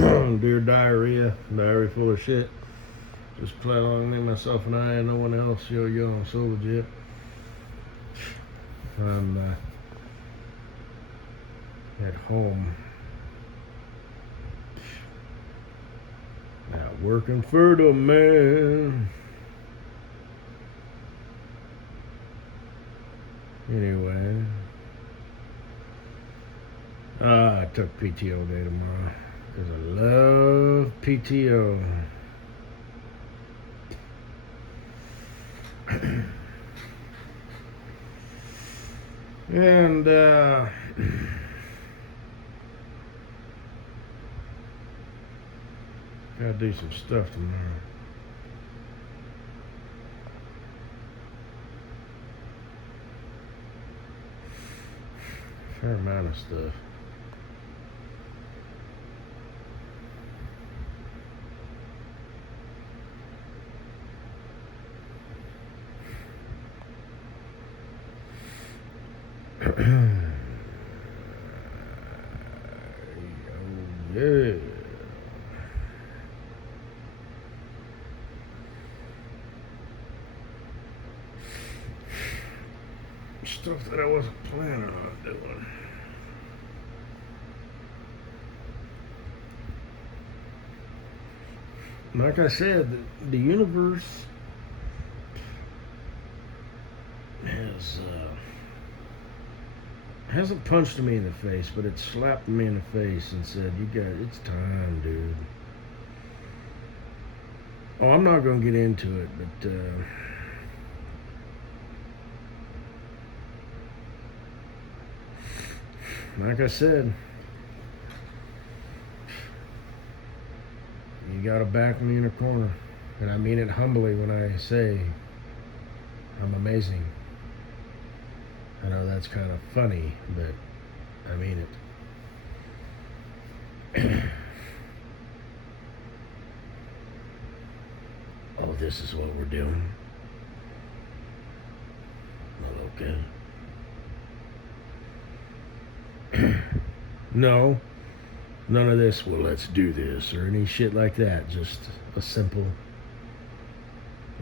Dear diarrhea full of shit. Just play along, me, myself, and I, and no one else. Yo, I'm so legit. I'm at home. Now working for the man. Anyway. I took PTO day tomorrow. Because I love PTO. And gotta do some stuff tomorrow. Fair amount of stuff. Oh, yeah. Stuff that I wasn't planning on doing. Like I said, the universe hasn't punched me in the face, but it slapped me in the face and said, it's time, dude. Oh, I'm not going to get into it, but like I said, you gotta back me in a corner. And I mean it humbly when I say I'm amazing. I know that's kind of funny, but I mean it. Oh, this is what we're doing. Well, okay. No, none of this, well, let's do this, or any shit like that. Just a simple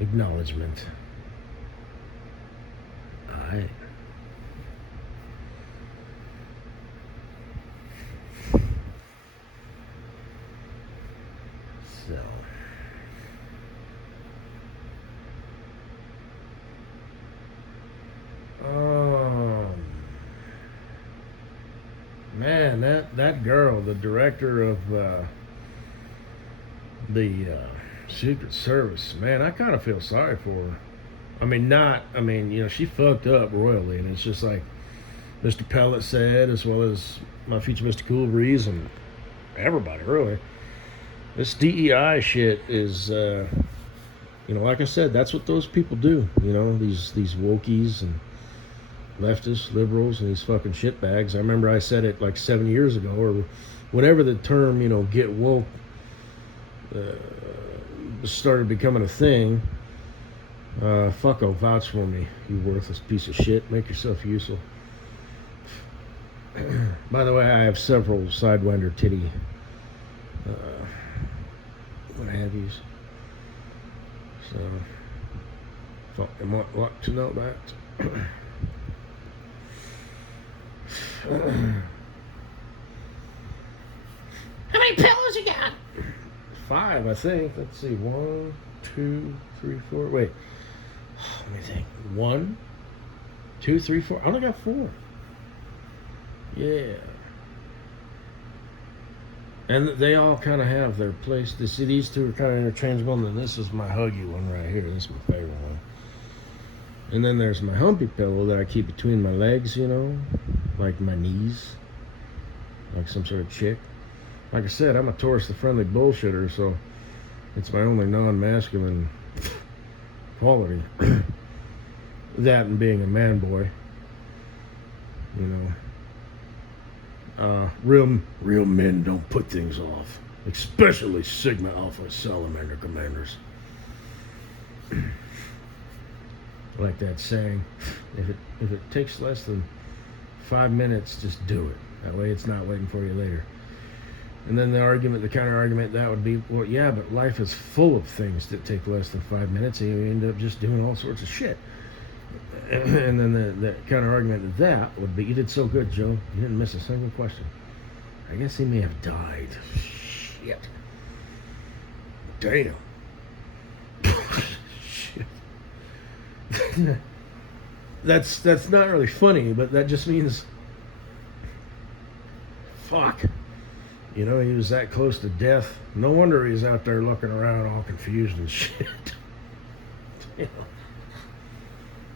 acknowledgement. Alright. So. Man, that girl, the director of the Secret Service, man, I kind of feel sorry for her. She fucked up royally, and it's just like Mr. Pellet said, as well as my future Mr. Cool Breeze, and everybody, really. This DEI shit is, like I said, that's what those people do. These wokies and leftists, liberals, and these fucking shitbags. I remember I said it like 7 years ago, or whenever the term, get woke started becoming a thing. Fucko, vouch for me, you worthless piece of shit. Make yourself useful. By the way, I have several Sidewinder titty what have yous. So, fucking want to know that. How many pillows you got? 5, I think. Let's see. 1, 2, 3, 4. Wait. Let me think. 1, 2, 3, 4. I only got 4. Yeah. And they all kind of have their place. See, these two are kind of interchangeable. And then this is my huggy one right here. This is my favorite one. And then there's my humpy pillow that I keep between my legs, like my knees, like some sort of chick. Like I said, I'm a Taurus the friendly bullshitter, so it's my only non-masculine quality. That and being a man boy, real men don't put things off, especially Sigma Alpha Salamander commanders. Like that saying, if it takes less than 5 minutes, just do it. That way it's not waiting for you later. And then the counter argument that would be, well, yeah, but life is full of things that take less than 5 minutes, and you end up just doing all sorts of shit. And then the counter argument to that would be, you did so good, Joe. You didn't miss a single question. I guess he may have died. Shit. Damn. Shit. That's not really funny, but that just means, fuck. You know, he was that close to death. No wonder he's out there looking around all confused and shit. Damn.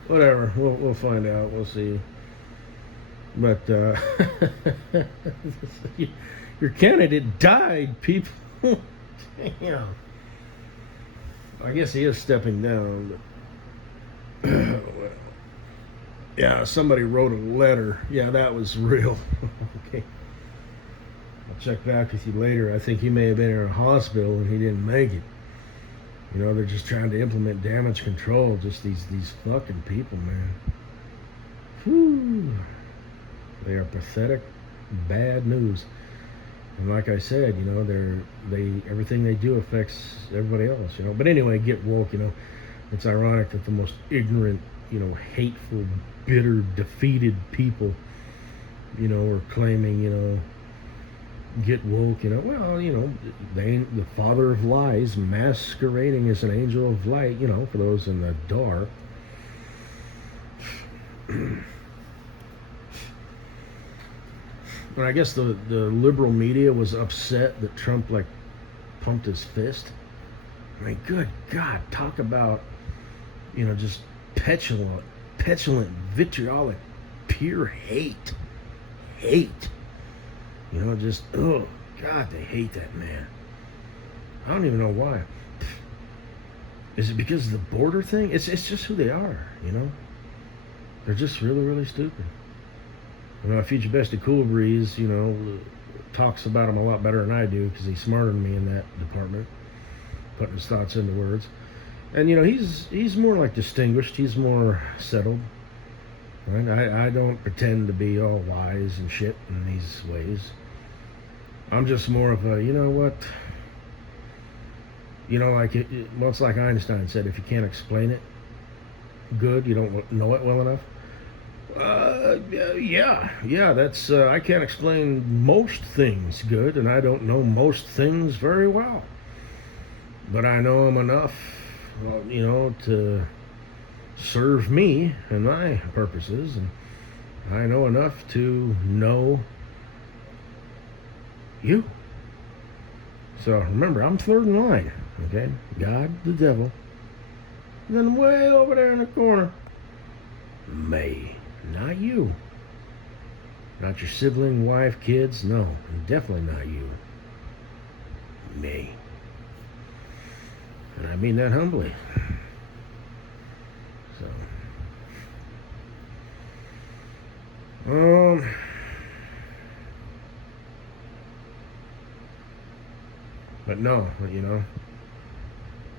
Whatever, we'll find out. We'll see. But your candidate died, people. Damn. I guess he is stepping down. But yeah, somebody wrote a letter. Yeah, that was real. Okay. I'll check back with you later. I think he may have been in a hospital and he didn't make it. You know, they're just trying to implement damage control. Just these fucking people, man. Whew. They are pathetic, bad news. And like I said, you know, everything they do affects everybody else, you know. But anyway, get woke, you know. It's ironic that the most ignorant, you know, hateful, bitter, defeated people, you know, are claiming, you know, get woke, you know. Well, you know, the father of lies masquerading as an angel of light, you know, for those in the dark. But I guess the liberal media was upset that Trump, like, pumped his fist. I mean, good God, talk about, you know, just petulant, vitriolic, pure hate. You know, just, oh, God, they hate that man. I don't even know why. Is it because of the border thing? It's just who they are, you know? They're just really, really stupid. You know, Future Bestie Cool Breeze, you know, talks about him a lot better than I do because he's smarter than me in that department, putting his thoughts into words. And, you know, he's more like distinguished. He's more settled. Right? I don't pretend to be all wise and shit in these ways. I'm just more of a, you know what? You know, like, well, it's like Einstein said, if you can't explain it good, you don't know it well enough. Yeah, that's, I can't explain most things good, and I don't know most things very well. But I know them enough, well, you know, to serve me and my purposes, and I know enough to know you. So remember, I'm third in line, okay? God, the devil, and then way over there in the corner, May. Not you. Not your sibling, wife, kids. No, definitely not you. Me. And I mean that humbly. So. But no, you know.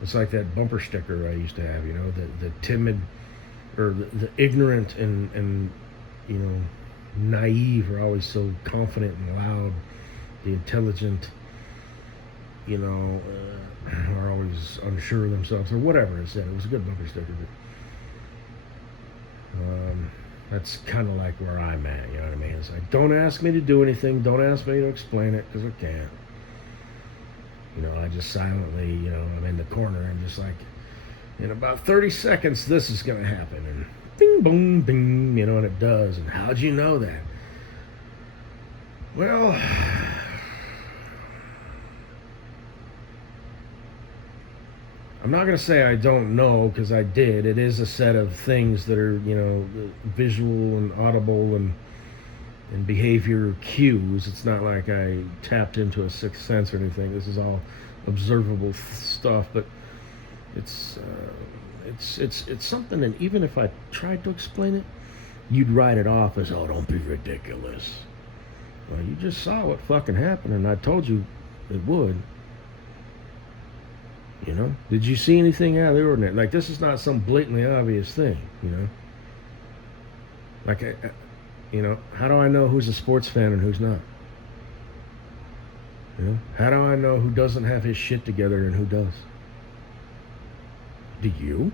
It's like that bumper sticker I used to have, you know, the timid, or the ignorant and you know, naive are always so confident and loud. The intelligent, you know, are always unsure of themselves, or whatever it said. It was a good bumper sticker, but that's kind of like where I'm at, you know what I mean? It's like, don't ask me to do anything, don't ask me to explain it, because I can't. You know, I just silently, you know, I'm in the corner, I'm just like, in about 30 seconds, this is going to happen. And bing, boom, bing, you know, and it does. And how'd you know that? Well, I'm not going to say I don't know, because I did. It is a set of things that are, you know, visual and audible and behavior cues. It's not like I tapped into a sixth sense or anything. This is all observable stuff, but it's something that even if I tried to explain it, you'd write it off as, oh, don't be ridiculous. Well, you just saw what fucking happened, and I told you it would. You know? Did you see anything out of the ordinary? Like, this is not some blatantly obvious thing, you know? Like, you know, how do I know who's a sports fan and who's not? You know? How do I know who doesn't have his shit together and who does? Do you?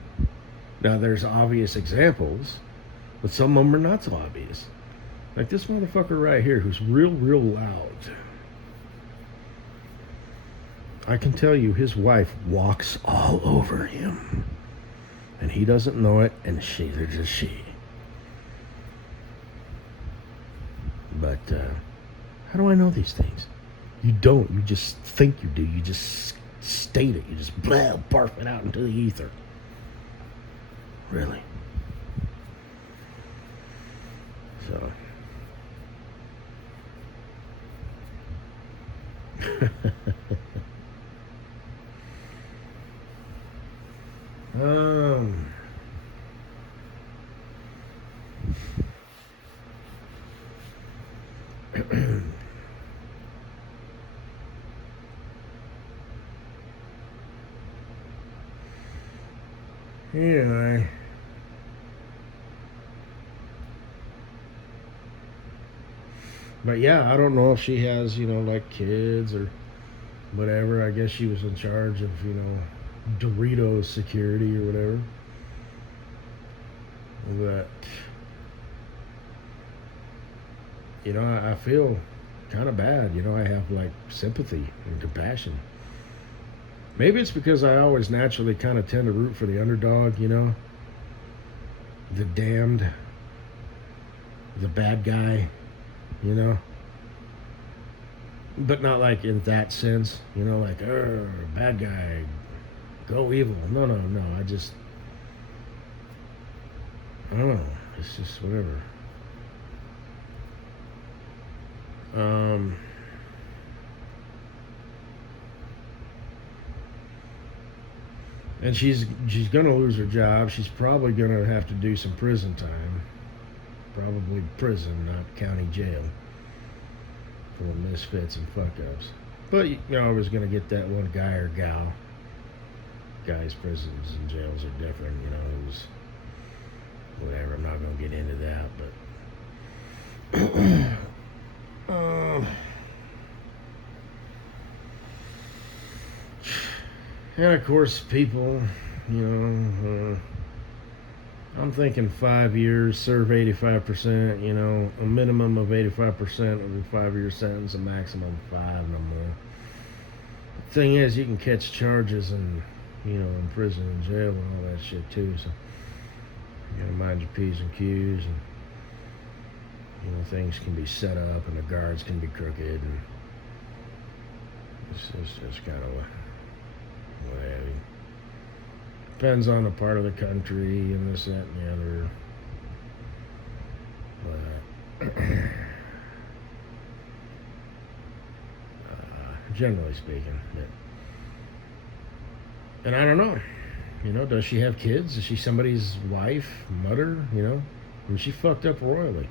Now, there's obvious examples, but some of them are not so obvious. Like this motherfucker right here who's real loud. I can tell you his wife walks all over him. And he doesn't know it, and neither does she. But, how do I know these things? You don't. You just think you do. You just state it. You just barf it out into the ether. Really. So. Anyway. But yeah, I don't know if she has, like kids or whatever. I guess she was in charge of, Doritos security or whatever. But, I feel kind of bad. I have like sympathy and compassion. Maybe it's because I always naturally kind of tend to root for the underdog, the damned, the bad guy, but not like in that sense, like, bad guy, go evil. No, I don't know, it's just whatever. And she's gonna lose her job. She's probably gonna have to do some prison time. Probably prison, not county jail. For misfits and fuck-ups. But, always gonna get that one guy or gal. Guys' prisons and jails are different, who's whatever. I'm not gonna get into that, but and of course, people, I'm thinking 5 years, serve 85%, a minimum of 85% of a 5-year sentence, a maximum of 5, no more. The thing is, you can catch charges and, in prison and jail and all that shit too, so you gotta mind your P's and Q's, and, things can be set up and the guards can be crooked, and it's just kind of what have you. Depends on the part of the country and this, that, and the other. But generally speaking, and I don't know. Does she have kids? Is she somebody's wife, mother? I mean, she fucked up royally.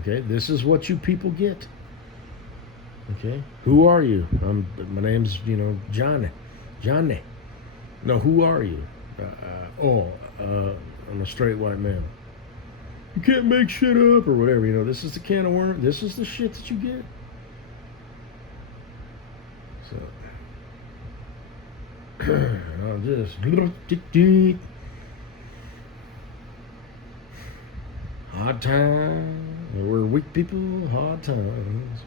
Okay, this is what you people get. Okay, who are you? My name's Johnny. No, who are you? I'm a straight white man. You can't make shit up or whatever. This is the can of worms. This is the shit that you get. So, I'll just hard times. We're weak people. Hard times.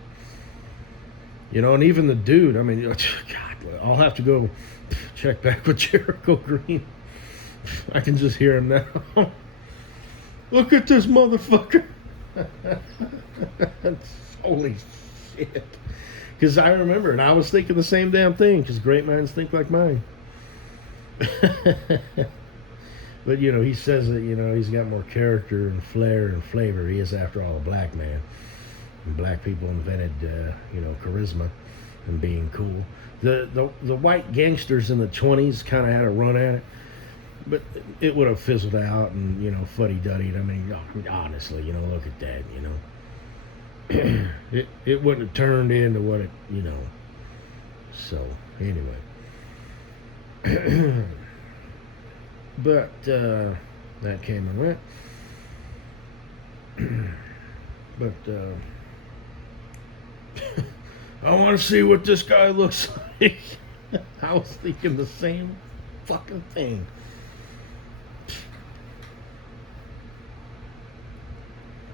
And even the dude. I mean, God, I'll have to go check back with Jericho Green. I can just hear him now. Look at this motherfucker. Holy shit. Because I remember, and I was thinking the same damn thing, because great minds think like mine. But, he says that, he's got more character and flair and flavor. He is, after all, a black man. And black people invented, charisma and being cool. The white gangsters in the 20s kind of had a run at it, but it would have fizzled out and, fuddy-duddied. I mean, honestly, look at that, it wouldn't have turned into what it, So, anyway. But, that came and went. But, I want to see what this guy looks like. I was thinking the same fucking thing.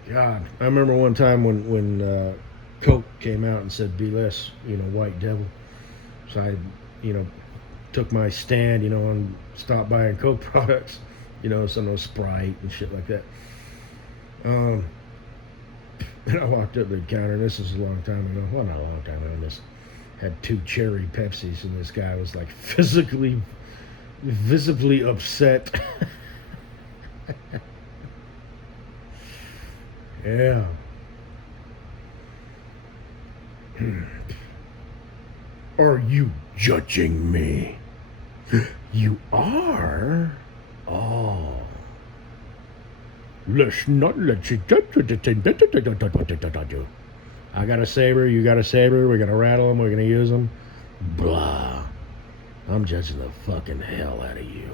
God, I remember one time when Coke came out and said "Be less," White Devil. So I, took my stand, and stopped buying Coke products, some of those Sprite and shit like that. And I walked up to the counter. This is a long time ago. Well, not a long time ago. This had 2 cherry Pepsis, and this guy was like visibly upset. Yeah. Are you judging me? You are? Oh. Let's not let you judge. I got a saber, you got a saber, we're gonna rattle them, we're gonna use them. Blah. I'm judging the fucking hell out of you.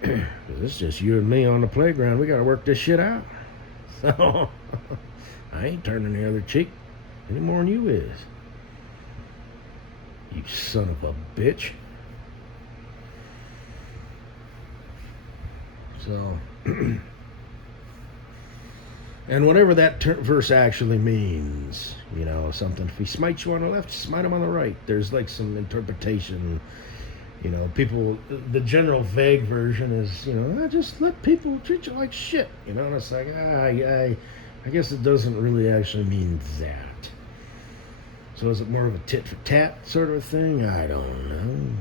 This is just you and me on the playground. We gotta work this shit out. So, I ain't turning the other cheek any more than you is. You son of a bitch. So, and whatever that verse actually means, something. If he smites you on the left, smite him on the right. There's like some interpretation. People, the general vague version is, just let people treat you like shit. And it's like, I guess it doesn't really actually mean that. So is it more of a tit for tat sort of a thing? I don't know.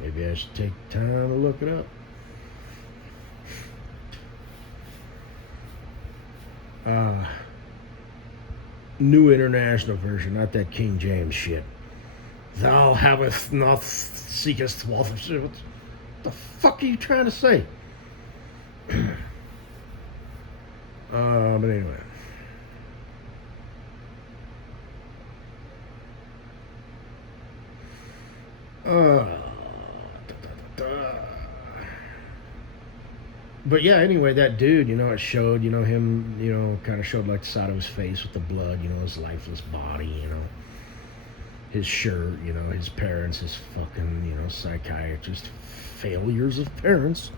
Maybe I should take time to look it up. New International Version, not that King James shit. Thou havest not seekest wealth of servants. What the fuck are you trying to say? But anyway. But yeah, anyway, that dude, it showed, him, kind of showed like the side of his face with the blood, his lifeless body, his shirt, his parents, his fucking, psychiatrist, failures of parents.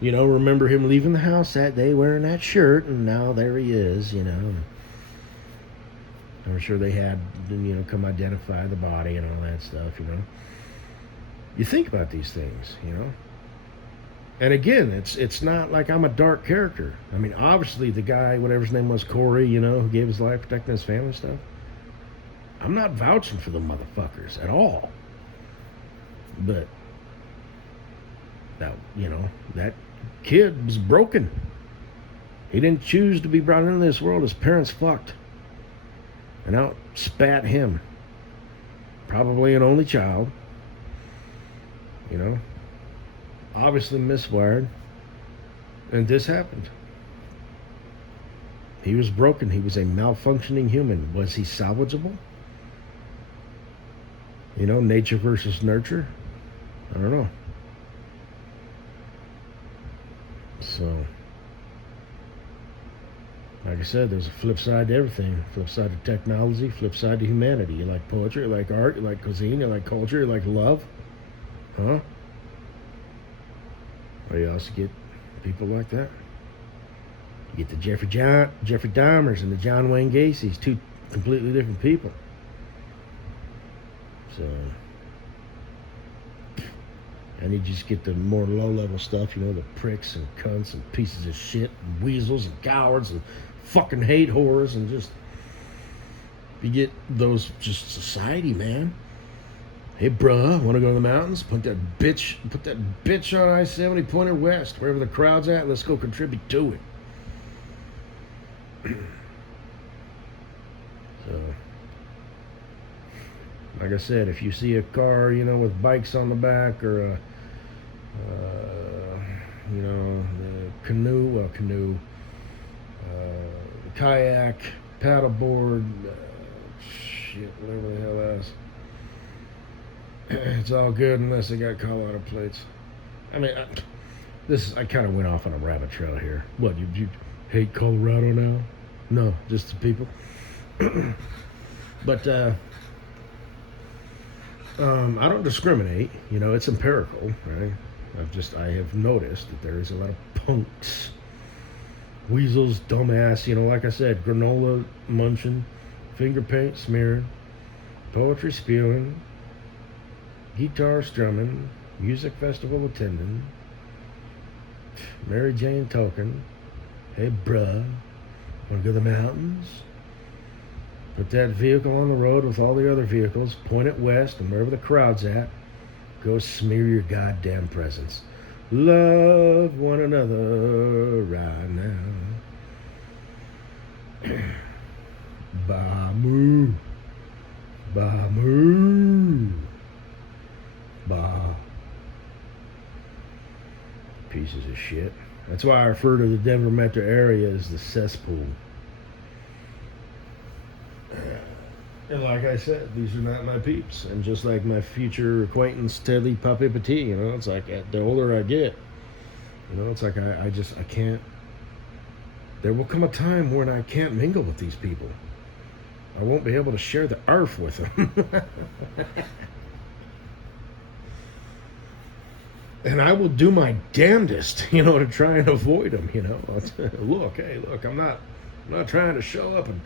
Remember him leaving the house that day wearing that shirt, and now there he is, I'm sure they had, come identify the body and all that stuff, You think about these things, And again, it's not like I'm a dark character. I mean, obviously the guy, whatever his name was, Corey, who gave his life protecting his family and stuff, I'm not vouching for the motherfuckers at all. But that, that kid was broken. He didn't choose to be brought into this world. His parents fucked. And out spat him. Probably an only child. Obviously miswired. And this happened. He was broken. He was a malfunctioning human. Was he salvageable? Nature versus nurture? I don't know. So, like I said, there's a flip side to everything. Flip side to technology, flip side to humanity. You like poetry, you like art, you like cuisine, you like culture, you like love. Huh? Or you also get people like that. You get the Jeffrey Dahmers and the John Wayne Gacy's, 2 completely different people. So, and you just get the more low-level stuff, the pricks and cunts and pieces of shit and weasels and cowards and fucking hate whores, and just, you get those, just society, man. Hey, bruh, want to go to the mountains? Put that bitch on I-70, point her west, wherever the crowd's at. Let's go contribute to it. So, like I said, if you see a car, with bikes on the back, or a kayak, paddleboard, whatever the hell that is. It's all good unless they got Colorado plates. I mean, I kind of went off on a rabbit trail here. What, you hate Colorado now? No, just the people. But I don't discriminate. You know, it's empirical, right? I have noticed that there is a lot of punks, weasels, dumbass. You know, like I said, granola munching, finger paint smearing, poetry spewing, guitar strumming, music festival attending, Mary Jane token. Hey, bruh, wanna go to the mountains? Put that vehicle on the road with all the other vehicles, point it west, and wherever the crowd's at, go smear your goddamn presence. Love one another right now. Ba moo. Ba moo. Ba. Pieces of shit. That's why I refer to the Denver metro area as the cesspool. And like I said, these are not my peeps. And just like my future acquaintance Teddy Papi Petit, you know, it's like the older I get, you know, it's like I can't. There will come a time when I can't mingle with these people. I won't be able to share the earth with them. And I will do my damnedest, you know, to try and avoid them, you know. Look, I'm not trying to show up and,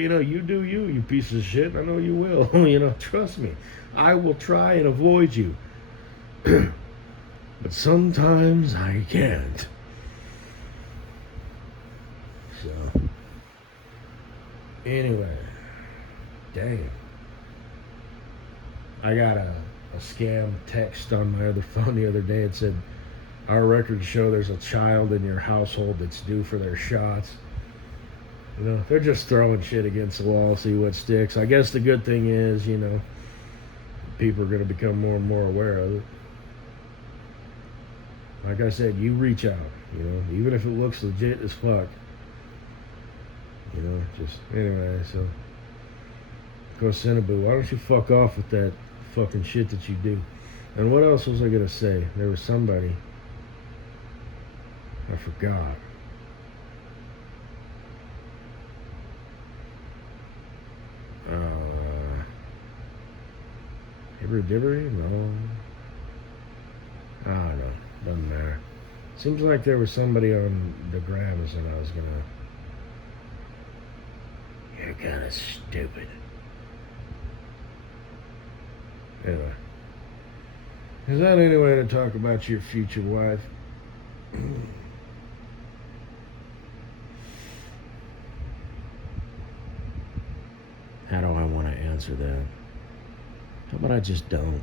you know, you do you piece of shit. I know you will. You know, trust me. I will try and avoid you. But sometimes I can't. So, anyway, dang. I got a scam text on my other phone the other day. It said, our records show there's a child in your household that's due for their shots. You know, they're just throwing shit against the wall, see what sticks. I guess the good thing is, you know, people are going to become more and more aware of it. Like I said, you reach out, you know, even if it looks legit as fuck. You know, just, anyway, so, go Cinnaboo, why don't you fuck off with that fucking shit that you do? And what else was I going to say? There was somebody, I forgot. Hibbery dibbery? No. I don't know. Doesn't matter. Seems like there was somebody on the grams and I was gonna. You're kinda stupid. Anyway. Is that any way to talk about your future wife? How do I want to answer that? How about I just don't?